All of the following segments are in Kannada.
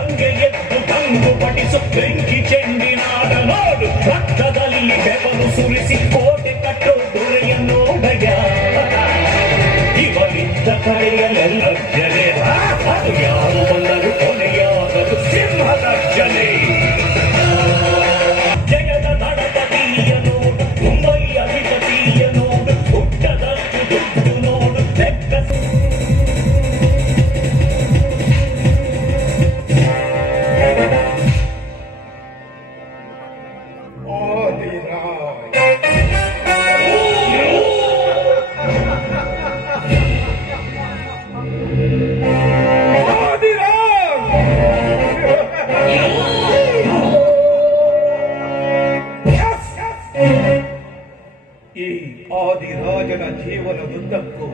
அங்கேயே ಈ ಆದಿರಾಜನ ಜೀವನದುದ್ದಕ್ಕೂ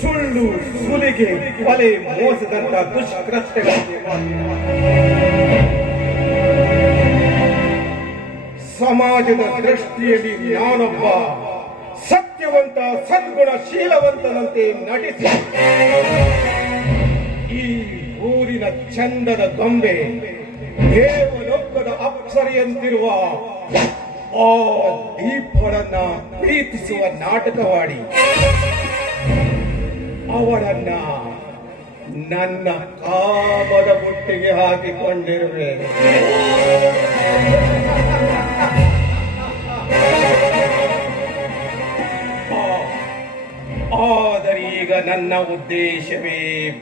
ಸುಳ್ಳು ಸುಲಿಗೆ ಕೊಲೆ ಮೋಸದಂತ ದುಷ್ಕೃತ್ಯಗಳಿಗೆ ಸಮಾಜದ ದೃಷ್ಟಿಯಲ್ಲಿ ನಾನೊಬ್ಬ ಸತ್ಯವಂತ ಸದ್ಗುಣಶೀಲವಂತನಂತೆ ನಟಿಸಿ. ಈ ಊರಿನ ಚಂದದ ಗೊಂಬೆ ದೇವಲೋಕದ ಅಪ್ಸರಿಯಂತಿರುವ ಆ ದೀಪರನ್ನ ಪ್ರೀತಿಸುವ ನಾಟಕವಾಡಿ ಅವಳನ್ನ ನನ್ನ ಕಾಮದ ಬುಟ್ಟಿಗೆ ಹಾಕಿಕೊಂಡಿರುವೆ. ನನ್ನ ಉದ್ದೇಶವೇ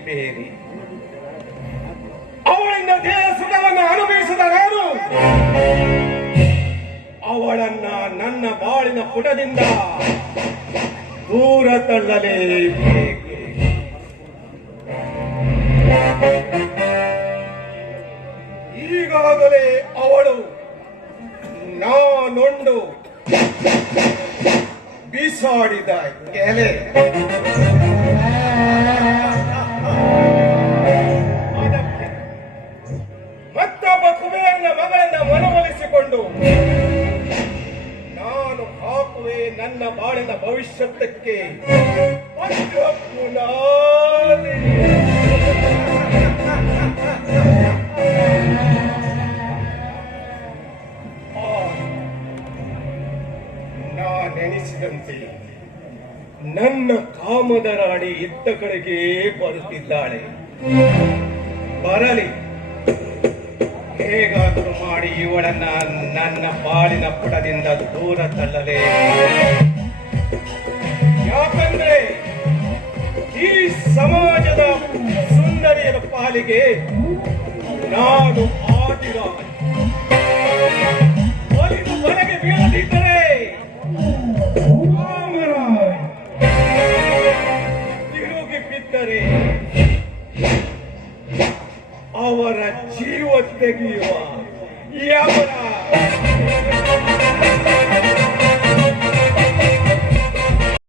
ಬೇರೆ. ಅವಳಿಂದ ದೇಹ ಸುಖವನ್ನು ಅನುಭವಿಸಿದ ನಾನು, ಅವಳನ್ನ ನನ್ನ ಬಾಳಿನ ಪುಟದಿಂದ ದೂರ ತಳ್ಳಲೇಬೇಕು. ಈಗಾಗಲೇ ಅವಳು ನಾನೊಂಡು ಬಿಸಾಡಿದ ಎಲೆ ಮತ್ತೊಬ್ಬ ಕುಬೇರನ ಮಗಳನ್ನ ಮನವೊಲಿಸಿಕೊಂಡು ನಾನು ಹಾಕುವೆ ನನ್ನ ಬಾಳಿನ. ಆ, ನಾನೆನಿಸಿದಂತೆ ನನ್ನ ಕಾಮದ ರಾಣಿ ಇತ್ತ ಕಡೆಗೆ ಬರುತ್ತಿದ್ದಾಳೆ ಬರಲಿ ಹೇಗಾದರೂ ಮಾಡಿ ಇವಳನ್ನ ನನ್ನ ಬಾಳಿನ ಪುಟದಿಂದ ದೂರ ತಳ್ಳಲೇ. ಯಾಕಂದ್ರೆ ಈ ಸಮಾಜದ ಸುಂದರಿಯರ ಪಾಲಿಗೆ ನಾನು ಆದಿರ E agora?